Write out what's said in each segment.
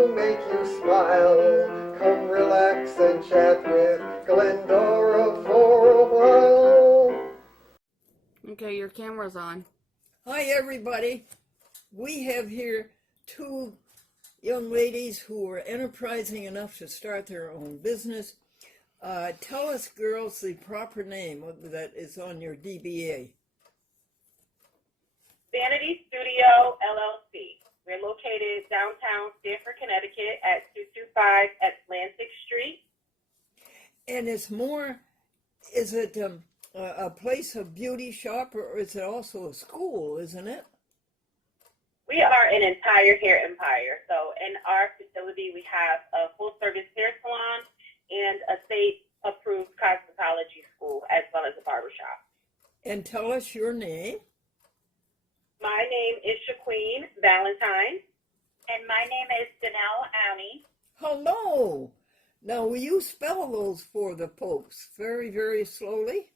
to make you smile. Come relax and chat with Glendora for a while. Okay, your camera's on. Hi everybody. We have here two young ladies who are enterprising enough to start their own business. Tell us, girls, the proper name that is on your DBA. Vanity Studio LLC. We're located downtown Stamford, Connecticut at 225 Atlantic Street. And is it a place of beauty shop, or is it also a school, isn't it? We are an entire hair empire. So in our facility, we have a full-service hair salon and a state-approved cosmetology school, as well as a barbershop. And tell us your name. My name is Shaqueen Valentine. And my name is Danelle Awney. Hello. Now, will you spell those for the folks very, very slowly?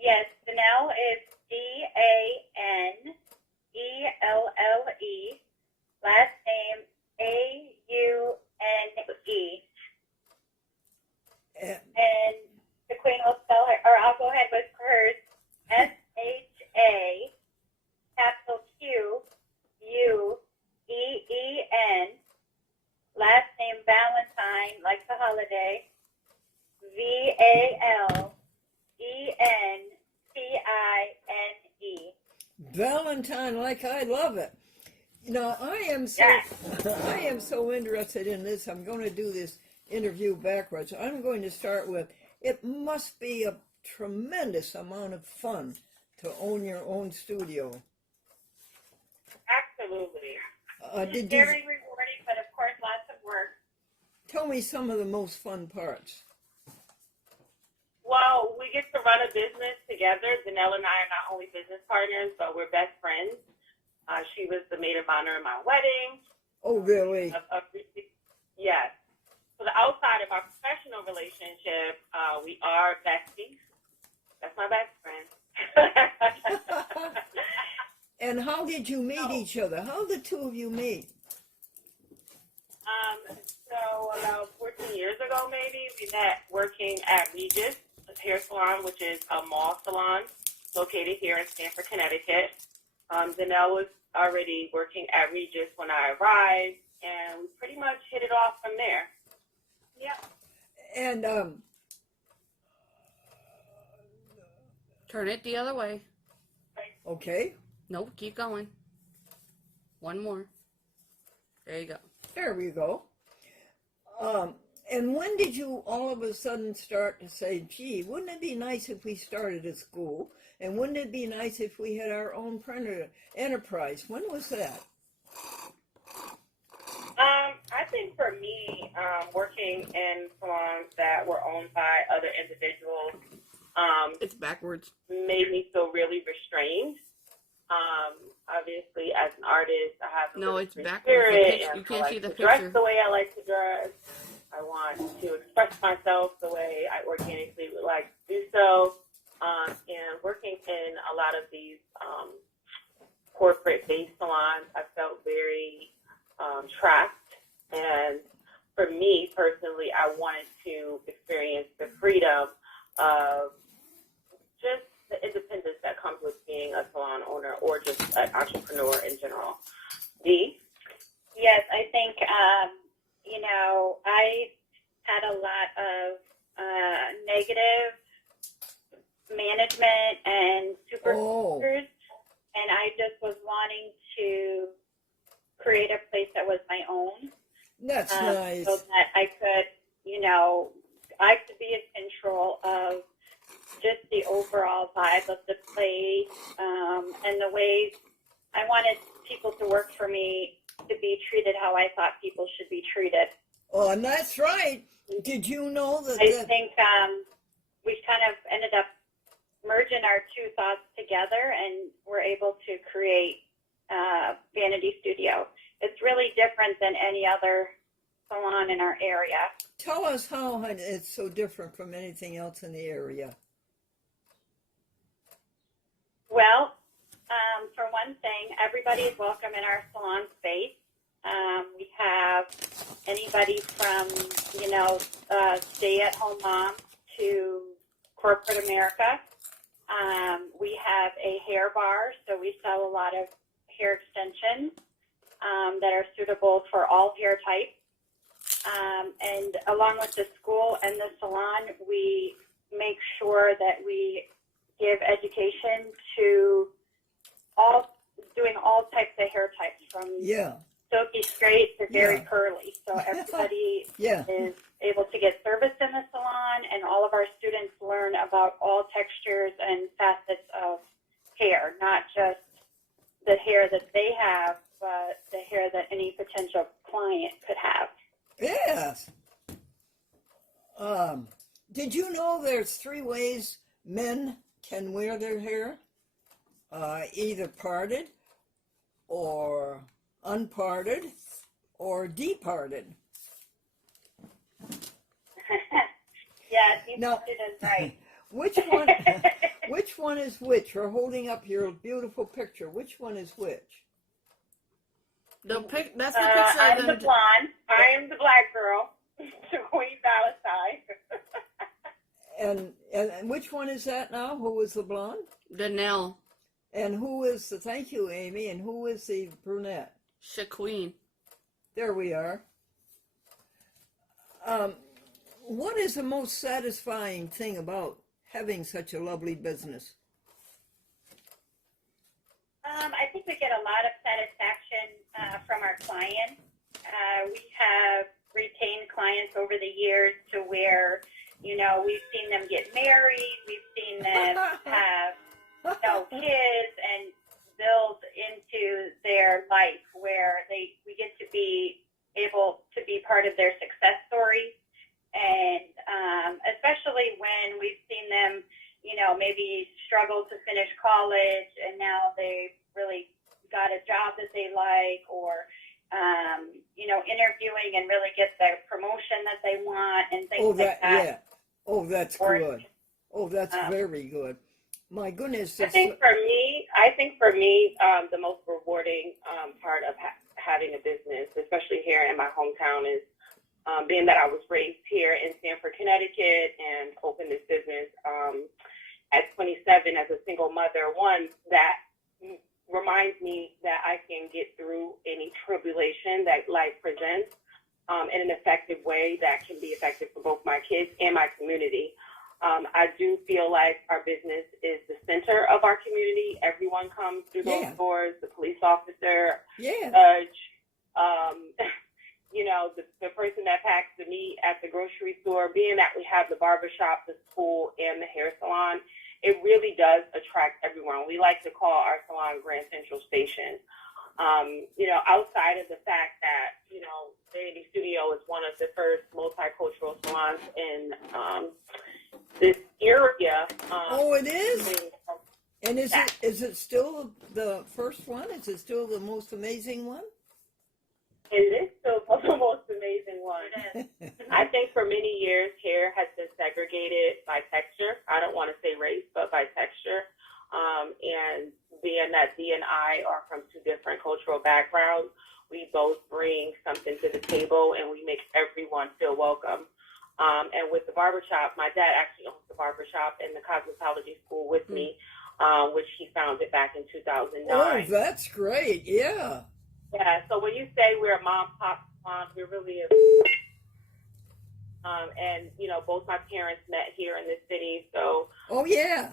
Yes, Danelle is D-A-N-E-L-L-E. Last name A-U-N-E. And the Queen will spell her, or I'll go ahead with hers. S-H-A capital Q-U-E-E-N. Last name Valentine, like the holiday. V-A-L-E-N-T-I-N-E. Valentine, like I love it. Now, I am so interested in this. I'm going to do this interview backwards. I'm going to start with, it must be a tremendous amount of fun to own your own studio. Absolutely. It's very rewarding, but of course, lots of work. Tell me some of the most fun parts. Well, we get to run a business together. Danelle and I are not only business partners, but we're best friends. She was the maid of honor in my wedding. Oh, really? Yes. So the outside of our professional relationship, we are besties. That's my best friend. And how did you meet each other? How did the two of you meet? So about 14 years ago, maybe, we met working at Regis Hair Salon, which is a mall salon located here in Stamford, Connecticut. Danelle was already working at Regis when I arrived, and we pretty much hit it off from there. Yep. And Turn it the other way. okay, Nope, keep going. One more. There you go. there we go. And when did you all of a sudden start to say, gee, wouldn't it be nice if we started a school? And wouldn't it be nice if we had our own printer enterprise? When was that? I think for me, working in salons that were owned by other individuals, It's backwards. made me feel really restrained. Obviously, as an artist, I have a No, really it's free backwards. spirit, You and can't I see like the to dress picture. the way I like to dress. I want to express myself the way I organically would like to do so. And working in a lot of these corporate-based salons, I felt very trapped. And for me personally, I wanted to experience the freedom of just the independence that comes with being a salon owner or just an entrepreneur in general. Dee? Yes, I think, I had a lot of negative management and supervisors, and I just was wanting to create a place that was my own. That's nice. So that I could, be in control of just the overall vibe of the place, and the ways I wanted people to work for me to be treated how I thought people should be treated. Oh, and that's right. Did you know that? I think we kind of ended up merging our two thoughts together, and we're able to create Vanity Studio. It's really different than any other salon in our area. Tell us how it's so different from anything else in the area. Well, for one thing, everybody is welcome in our salon space. We have anybody from, stay-at-home mom to corporate America. We have a hair bar, so we sell a lot of hair extensions that are suitable for all hair types. And along with the school and the salon, we make sure that we give education to doing all types of hair types, from silky straight to very curly. So everybody is able to get service in the salon, and all of our students learn about all textures and facets of hair, not just the hair that they have, but the hair that any potential client could have. Yes. Did you know there's 3 ways men can wear their hair? Either parted, or unparted, or departed. Yes, you Now, put it as right. Which one? Which one is which? You're holding up your beautiful picture. Which one is which? That's the picture I'm of the them. blonde. I am the black girl. Queen Valentine. And which one is that now? Who is the blonde? Danelle. And who is the? Thank you, Amy. And who is the brunette? Shaqueen. There we are. What is the most satisfying thing about having such a lovely business? I think we get a lot of satisfaction from our clients. We have retained clients over the years to where, we've seen them get married, we've seen them have kids and build into their life where we get to be able to be part of their success story. And especially when we've seen them, maybe struggle to finish college, and now they've really got a job that they like, or, interviewing and really get the promotion that they want, and things like that. Yeah. Oh, that's good. Oh, that's very good. My goodness. I think for me, the most rewarding part of having a business, especially here in my hometown, is being that I was raised here in Stamford, Connecticut, and opened this business at 27 as a single mother. One, that reminds me that I can get through any tribulation that life presents in an effective way that can be effective for both my kids and my community. I do feel like our business is the center of our community. Everyone comes through those doors, the police officer, judge, the person that packs the meat at the grocery store. Being that we have the barbershop, the school, and the hair salon, it really does attract everyone. We like to call our salon Grand Central Station. Outside of the fact that, Vanity Studio is one of the first multicultural salons in this area. It is? And is it still the first one? Is it still the most amazing one? It is still the most amazing one. I think for many years, hair has been segregated by texture. I don't want to say race, but by texture. And being that Dee and I are from 2 different cultural backgrounds, we both bring something to the table, and we make everyone feel welcome. And with the barbershop, my dad actually owns the barbershop and the cosmetology school with me, which he founded back in 2009. Oh, that's great. Yeah. Yeah, so when you say we're a mom-pop salon, we're really a... and, both my parents met here in the city, so... Oh, yeah.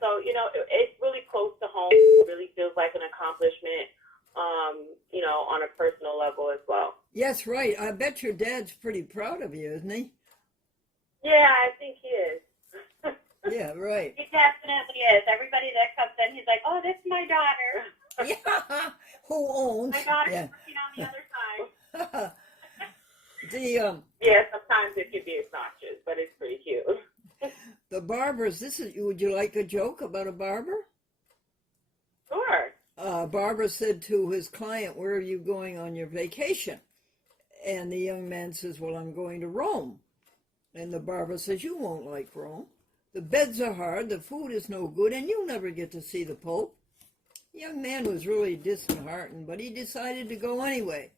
So, it's really close to home. It really feels like an accomplishment, on a personal level as well. Yes, right. I bet your dad's pretty proud of you, isn't he? Yeah, I think he is. Yeah, right. He definitely is. Everybody that comes in, he's like, "Oh, this is my daughter." Yeah. Who owns? My daughter's working on the other side. Yeah, sometimes it can be obnoxious, but it's pretty cute. The barbers, would you like a joke about a barber? Sure. Barber said to his client, "Where are you going on your vacation?" And the young man says, "Well, I'm going to Rome." And the barber says, "You won't like Rome. The beds are hard, the food is no good, and you'll never get to see the Pope." The young man was really disheartened, but he decided to go anyway.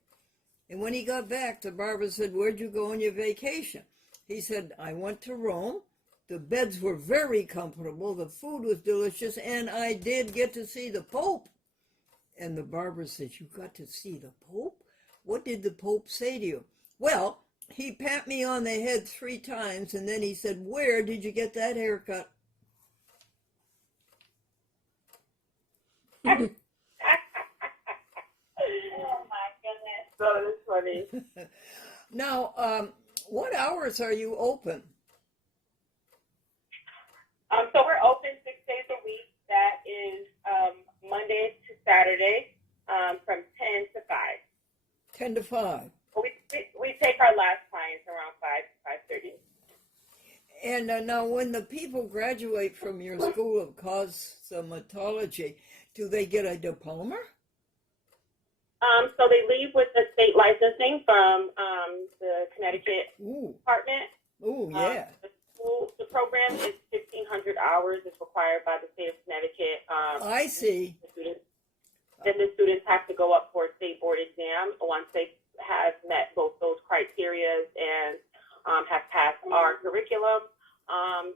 And when he got back, the barber said, "Where'd you go on your vacation?" He said, "I went to Rome. The beds were very comfortable, the food was delicious, and I did get to see the Pope." And the barber said, "You got to see the Pope? What did the Pope say to you?" "Well, he pat me on the head 3 times, and then he said, 'Where did you get that haircut?'" Oh my goodness. So it's funny. Now, what hours are you open? So we're open 6 days a week. That is Monday to Saturday from 10 to 5. 10 to 5. We take our last clients around 5:30. And now when the people graduate from your School of Cosmetology, do they get a diploma? So they leave with the state licensing from the Connecticut department. Oh, yeah. The program is 1,500 hours. It's required by the state of Connecticut. I see. Then the students have to go up for a state board exam once they have met both those criteria and have passed our curriculum.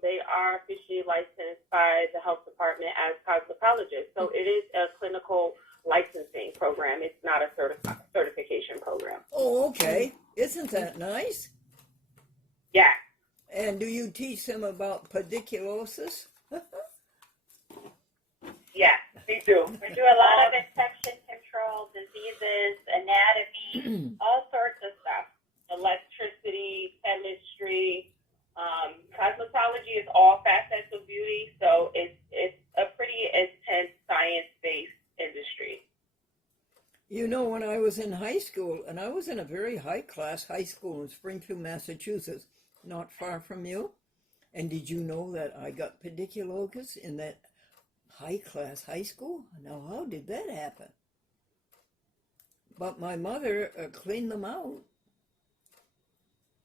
They are officially licensed by the health department as cosmetologists. So it is a clinical licensing program. It's not a certification program. Oh, okay. Isn't that nice? Yeah. And do you teach them about pediculosis? Yeah, we do. We do a lot of infection control, diseases, anatomy, all sorts of stuff. Electricity, chemistry, cosmetology is all facets of beauty, so it's a pretty intense science-based industry. You know, when I was in high school, and I was in a very high-class high school in Springfield, Massachusetts, not far from you, and did you know that I got pediculosis in that high-class high school? Now, how did that happen? But my mother cleaned them out.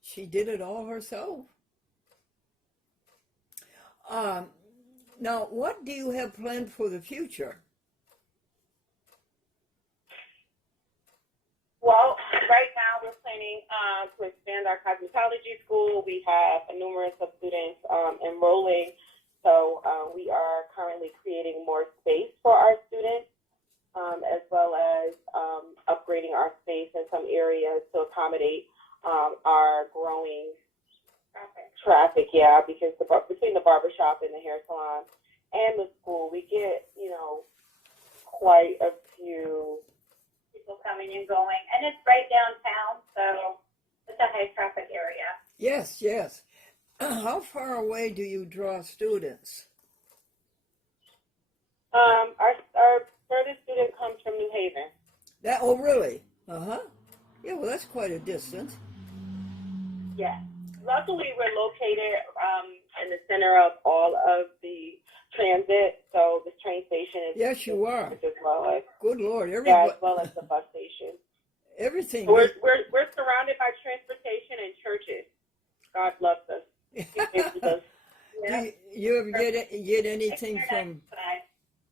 She did it all herself. Now, what do you have planned for the future? Well, right now we're planning to expand our cosmetology school. We have a numerous of students enrolling, so we are currently creating more space for our students, as well as upgrading our space in some areas to accommodate our growing traffic. Yeah, because between the barbershop and the hair salon and the school, we get, quite a few people coming and going. And it's right downtown, so it's a high traffic area. Yes, yes. How far away do you draw students? Our furthest student comes from New Haven. Oh, really? Uh-huh. Yeah, well, that's quite a distance. Yeah. Luckily, we're located in the center of all of the transit, so the train station is. Yes, you are. As well as. Good Lord, Yeah, everybody. as well as the bus station. Everything. We're surrounded by transportation and churches. God loves us. He gives us. Do you ever get anything from?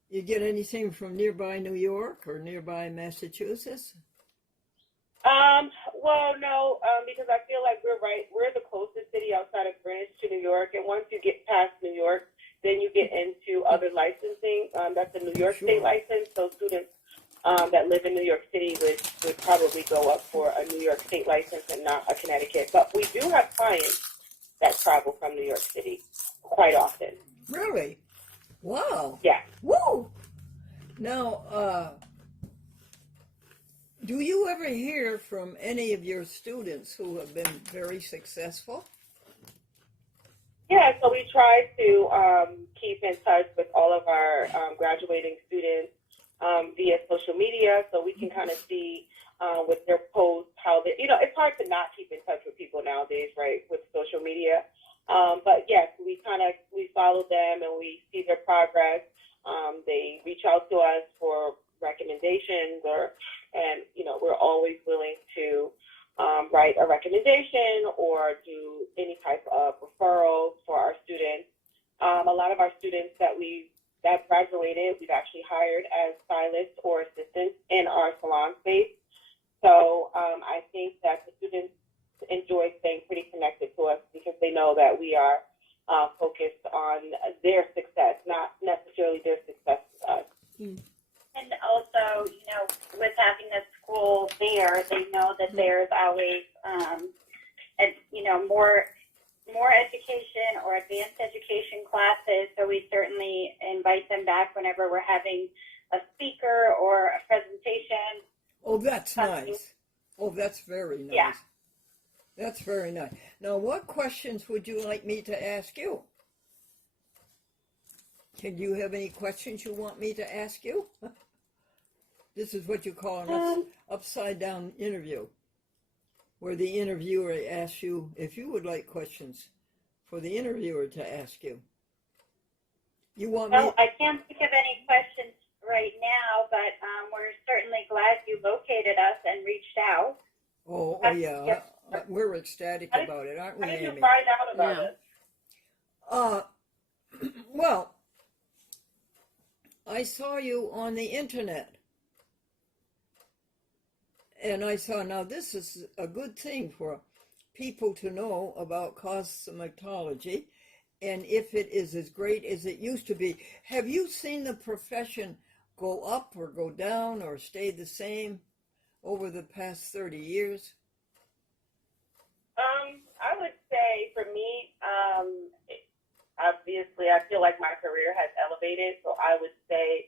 You get anything from nearby New York or nearby Massachusetts? Well, no, because I feel like we're the closest city outside of Greenwich to New York, and once you get past New York, then you get into other licensing. That's a New York State license, so students that live in New York City would probably go up for a New York State license and not a Connecticut. But we do have clients that travel from New York City quite often. Really? Wow. Yeah. Woo! Now, do you ever hear from any of your students who have been very successful? Yeah, so we try to keep in touch with all of our graduating students via social media, so we can kind of see with their posts how they, it's hard to not keep in touch with people nowadays, right, with social media. But yes, we follow them and we see their progress. They reach out to us for recommendations and we're always willing to write a recommendation or do any type of referrals for our students. A lot of our students that that graduated, we've actually hired as stylists or assistants in our salon space. So I think that the students enjoy staying pretty connected to us because they know that we are focused on their success, not necessarily their success with us. And also, you know, with having a school there, they know that there's always, you know, more education or advanced education classes. So we certainly invite them back whenever we're having a speaker or a presentation. Oh, that's nice. Oh, that's very nice. Yeah. That's very nice. Now, what questions would you like me to ask you? Can you have any questions you want me to ask you? This is what you call an upside down interview, where the interviewer asks you if you would like questions for the interviewer to ask you. You want me? Well, I can't think of any questions right now, but we're certainly glad you located us and reached out. Oh yeah, we're ecstatic about it, aren't we, How did you Amy? find out about Yeah. it? Well, I saw you on the internet. And I saw, now this is a good thing for people to know about cosmetology, and if it is as great as it used to be. Have you seen the profession go up or go down or stay the same over the past 30 years? I would say for me, obviously, I feel like my career has elevated, so I would say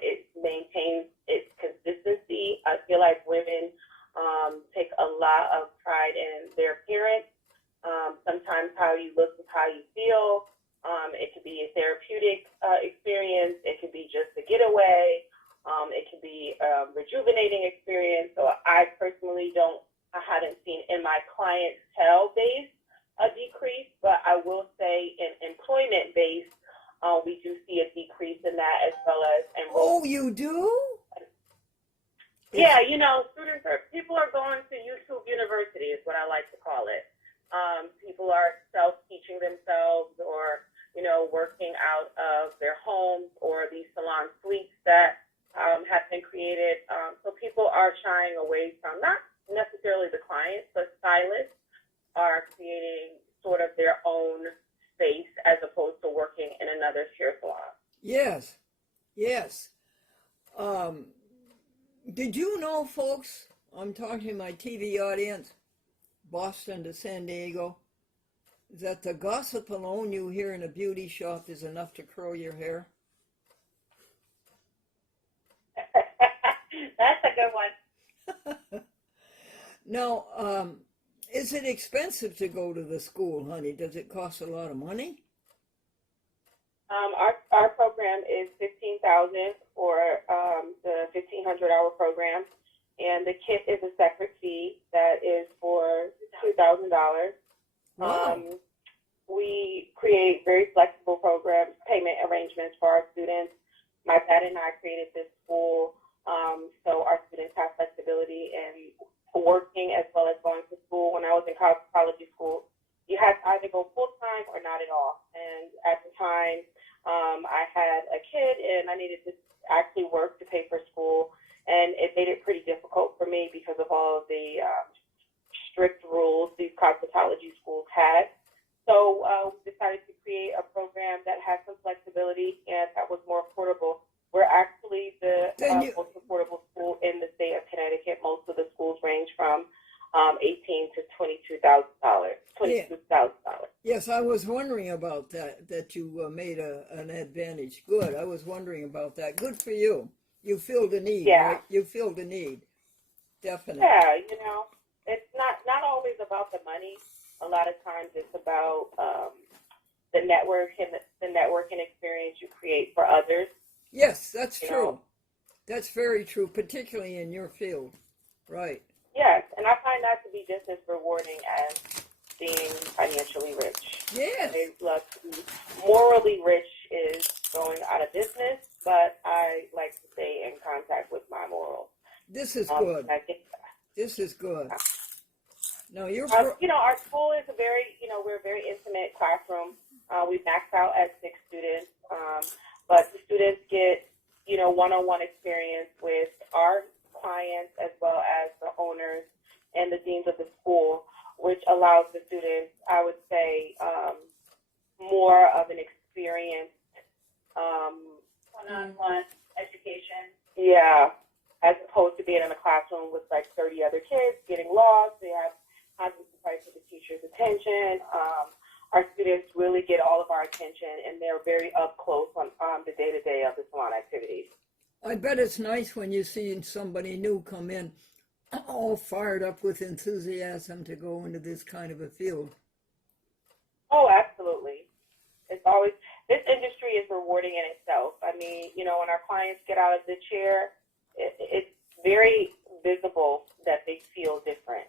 it maintains its consistency. I feel like women take a lot of pride in their appearance. Sometimes how you look is how you feel. It could be a therapeutic experience. It could be just a getaway. It could be a rejuvenating experience. So I personally I haven't seen in my clientele base a decrease, but I will say in employment base, we do see a decrease in that as well as enrollment. Oh, you do? Yeah, you know, people are going to YouTube University is what I like to call it. People are self-teaching themselves or, you know, working out of their homes or these salon suites that have been created. So people are shying away from, not necessarily the clients, but stylists are creating sort of their own space as opposed to working in another hair salon. Yes, yes. Did you know, folks, I'm talking to my TV audience, Boston to San Diego, that the gossip alone you hear in a beauty shop is enough to curl your hair? That's a good one. Now, is it expensive to go to the school, honey? Does it cost a lot of money? Our program is $15,000 for the 1,500-hour program, and the kit is a separate fee that is for $2,000. Wow. We create very flexible programs, payment arrangements for our students. My dad and I created this school so our students have flexibility in working as well as going to school. When I was in cosmetology school, you had to either go full-time or not at all. And at the time, I had a kid and I needed to actually work to pay for school. And it made it pretty difficult for me because of all of the strict rules these cosmetology schools had. So we decided to create a program that has some flexibility and that was more affordable. We're actually the most affordable school in the state of Connecticut. Most of the schools range from $18,000 to $22,000. Yes, I was wondering about that you made an advantage. Good, I was wondering about that. Good for you. You filled a need, Yeah. right? You filled a need, definitely. Yeah, you know, it's not always about the money. A lot of times it's about the networking experience you create for others. Yes, that's You true. know. That's very true, particularly in your field. Right. Yes, and I find that to be just as rewarding as being financially rich. Yes. I love to be morally rich is going out of business, but I like to stay in contact with my morals. This is good. I think This is good. No, you're. you know, our school is we're a very intimate classroom. We max out at 6 students. but the students get, one-on-one experience with our clients as well as the owners and the deans of the school, which allows the students, I would say, more of an experienced one-on-one education. yeah, as opposed to being in a classroom with like 30 other kids getting lost. They have having to fight for the teacher's attention. Our students really get all of our attention, and they're very up close on the day-to-day of the salon activities. I bet it's nice when you see somebody new come in, all fired up with enthusiasm to go into this kind of a field. Oh, absolutely. It's always, this industry is rewarding in itself. I mean, when our clients get out of the chair, it's very visible that they feel different.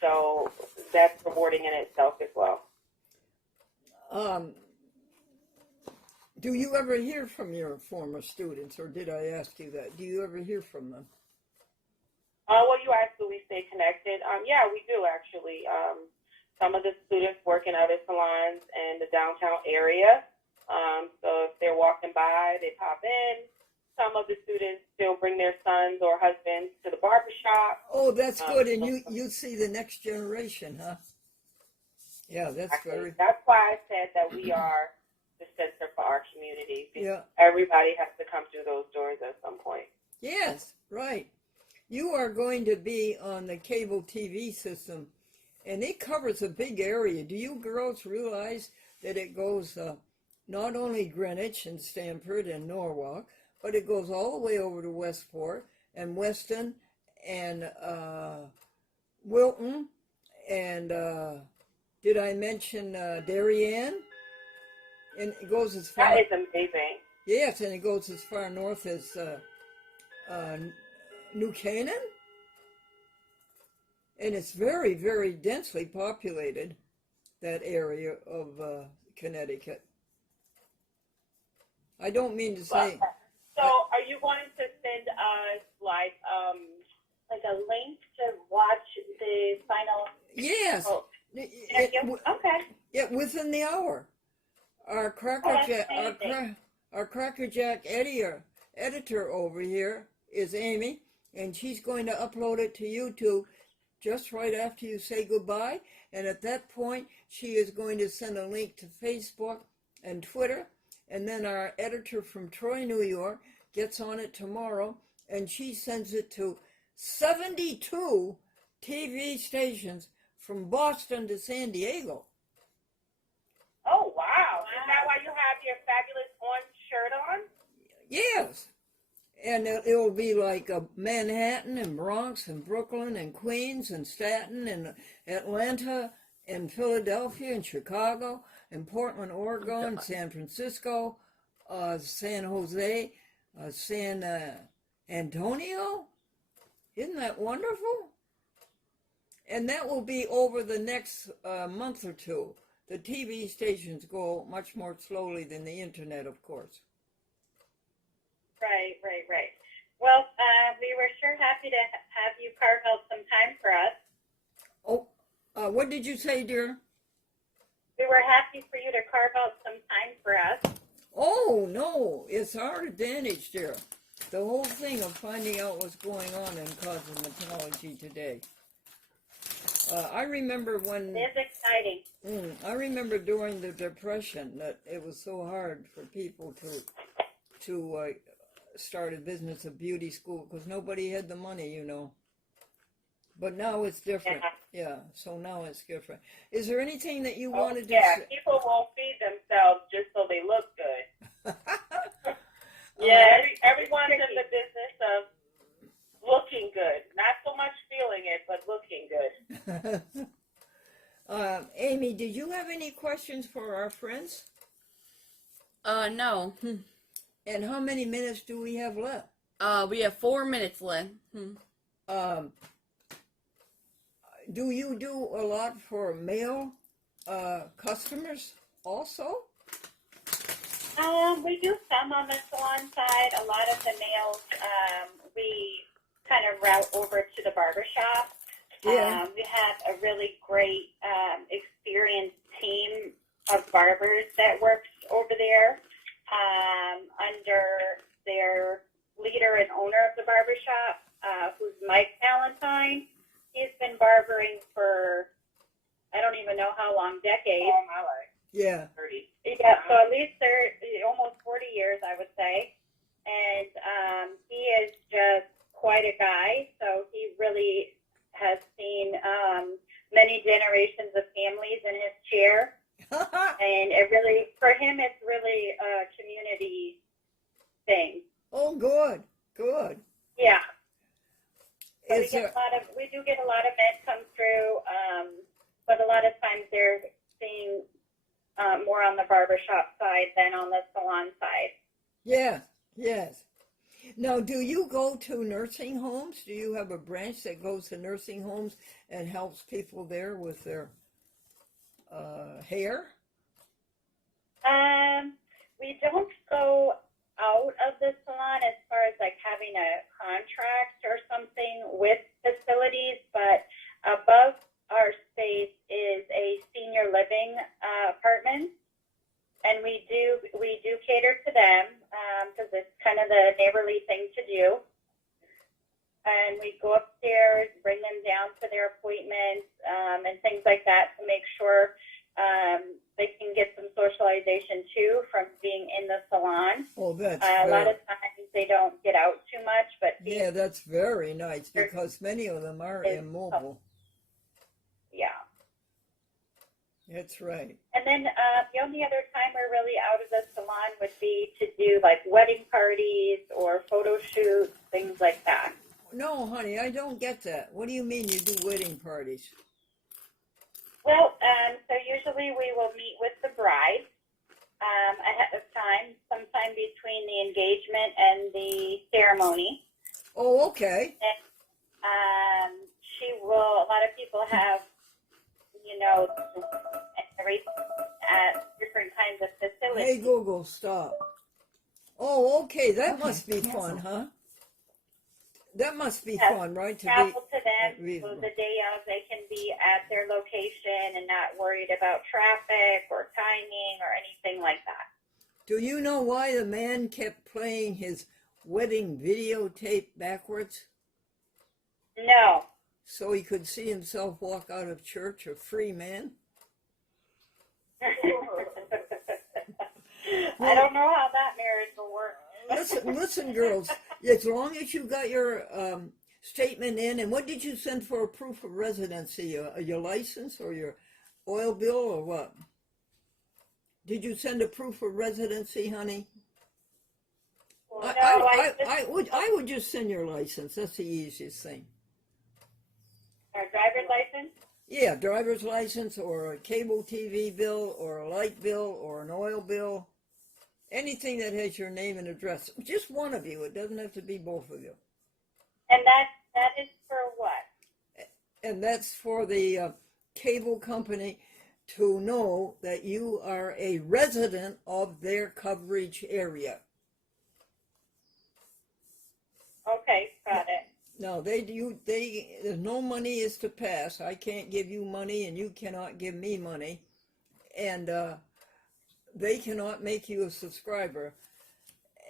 So that's rewarding in itself as well. Do you ever hear from your former students, or did I ask you that? Do you ever hear from them? Well, you asked, do we stay connected? Yeah, we do actually. Some of the students work in other salons in the downtown area. So if they're walking by, they pop in. Some of the students still bring their sons or husbands to the barbershop. Oh, that's good. And you see the next generation, huh? Yeah, that's Actually, very... That's why I said that we are the center for our community. Yeah. Everybody has to come through those doors at some point. Yes, right. You are going to be on the cable TV system, and it covers a big area. Do you girls realize that it goes not only Greenwich and Stamford and Norwalk, but it goes all the way over to Westport and Weston and Wilton and did I mention Darien? And it goes as far... That is amazing. Yes, and it goes as far north as New Canaan. And it's very, very densely populated, that area of Connecticut. I don't mean to say... So are you going to send us like a link to watch the final? Yes. Oh, okay. Yeah, within the hour. Our Crackerjack, our Crackerjack editor over here is Amy, and she's going to upload it to YouTube just right after you say goodbye. And at that point, she is going to send a link to Facebook and Twitter. And then our editor from Troy, New York, gets on it tomorrow, and she sends it to 72 TV stations from Boston to San Diego. Oh, wow. Is that why you have your fabulous orange shirt on? Yes. And it will be like Manhattan and Bronx and Brooklyn and Queens and Staten and Atlanta and Philadelphia and Chicago and Portland, Oregon, San Francisco, San Jose, San Antonio. Isn't that wonderful? And that will be over the next month or two. The TV stations go much more slowly than the internet, of course. Right. Well, we were sure happy to have you carve out some time for us. Oh, what did you say, dear? We were happy for you to carve out some time for us. Oh, no, it's our advantage, dear. The whole thing of finding out what's going on in cosmetology today. I remember when... It's exciting. I remember during the Depression that it was so hard for people to start a business, a beauty school, because nobody had the money, you know. But now it's different. Yeah, so now it's different. Is there anything that you wanted to say? People won't feed themselves just so they look good. Everyone's in the business of looking good. Not so much feeling it, but looking good. Amy, did you have any questions for our friends? No. And how many minutes do we have left? We have 4 minutes left. Do you do a lot for male customers also? We do some on the salon side. A lot of the males, we kind of route over to the barbershop. Yeah. We have a really great experienced team of barbers that works over there. under their leader and owner of the barbershop, who's Mike Valentine. He's been barbering for, I don't even know how long, decades. All my life. Yeah. 30. Yeah, so at least almost 40 years, I would say. And he is just quite a guy. So he really has seen many generations of families in his chair. And it really, for him, it's really a community thing. Oh, good, good. Yeah. So Is there, we do get a lot of men come through, but a lot of times they're seeing more on the barbershop side than on the salon side. yeah, yes. Now, do you go to nursing homes? Do you have a branch that goes to nursing homes and helps people there with their hair? We don't go out of the salon as far as like having a contract or something with facilities, but above our space is a senior living apartment, and we do cater to them because it's kind of the neighborly thing to do. And we go upstairs, bring them down to their appointments and things like that to make sure they can get some socialization too from being in the salon. Oh, that's a lot of times they don't get out too much, but yeah, that's very nice because many of them are immobile. Yeah. That's right. And then the only other time we're really out of the salon would be to do like wedding parties or photo shoots, things like that. No, honey, I don't get that. What do you mean you do wedding parties? Well, so usually we will meet with the bride ahead of time, sometime between the engagement and the ceremony. Oh, okay. And a lot of people have, everything at different kinds of facilities. Hey, Google, stop. Oh, okay, that must be fun, huh? That must be fun, right? Travel to them, reasonable. so the day of they can be at their location and not worried about traffic or timing or anything like that. Do you know why the man kept playing his wedding videotape backwards? No. So he could see himself walk out of church a free man? I don't know how that marriage will work. Listen, girls. As long as you got your statement in, and what did you send for a proof of residency? Your license or your oil bill or what? Did you send a proof of residency, honey? Well, I would just send your license. That's the easiest thing. Our driver's license? Yeah, driver's license or a cable TV bill or a light bill or an oil bill. Anything that has your name and address. Just one of you. It doesn't have to be both of you. And that is for what? And that's for the cable company to know that you are a resident of their coverage area. Okay, got it. No, there's no money is to pass. I can't give you money and you cannot give me money. And they cannot make you a subscriber.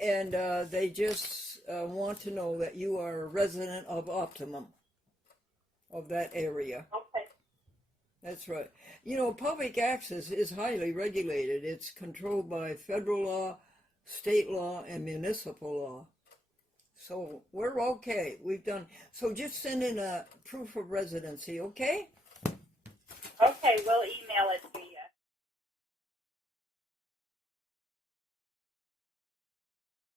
And they just want to know that you are a resident of Optimum, of that area. Okay. That's right. Public access is highly regulated. It's controlled by federal law, state law, and municipal law. So we're okay. So just send in a proof of residency, okay? Okay, we'll email it to you.